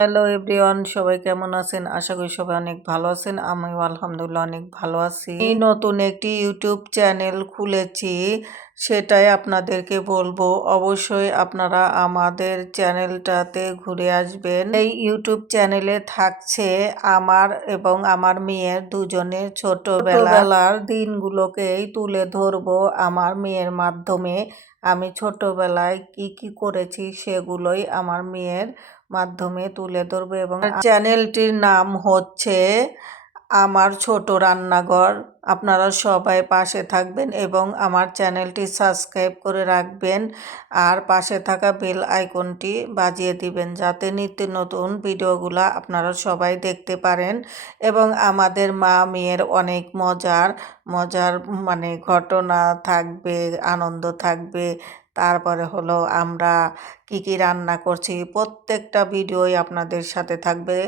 Hello everyone, সবাই কেমন আছেন? আশা করি সবাই অনেক ভালো আছেন। আমিও আলহামদুলিল্লাহ অনেক ভালো আছি। নতুন একটি ইউটিউব চ্যানেল খুলেছি। সেটাই আপনাদেরকে বলব। অবশ্যই আপনারা আমাদের চ্যানেলটাতে ঘুরে আসবেন। এই ইউটিউব চ্যানেলে থাকছে আমার এবং আমার মেয়ের দুজনের ছোটবেলার দিনগুলোকেই তুলে ধরবো আমার মেয়ের মাধ্যমে। আমি ছোটবেলায় কি কি করেছি সেগুলোই আমার মেয়ের মাধ্যমে তুলে ধরবো এবং চ্যানেলটির নাম হচ্ছে আমার ছোট রান্নাঘর। আপনারা সবাই পাশে থাকবেন এবং আমার চ্যানেলটি সাবস্ক্রাইব করে রাখবেন আর পাশে থাকা বেল আইকনটি বাজিয়ে দিবেন যাতে নিত্য নতুন ভিডিওগুলো আপনারা সবাই দেখতে পারেন এবং আমাদের মা মেয়ের অনেক মজার মজার মানে ঘটনা থাকবে, আনন্দ থাকবে। তারপরে হলো আমরা কি কি রান্না করছি, প্রত্যেকটা ভিডিওই আপনাদের সাথে থাকবে।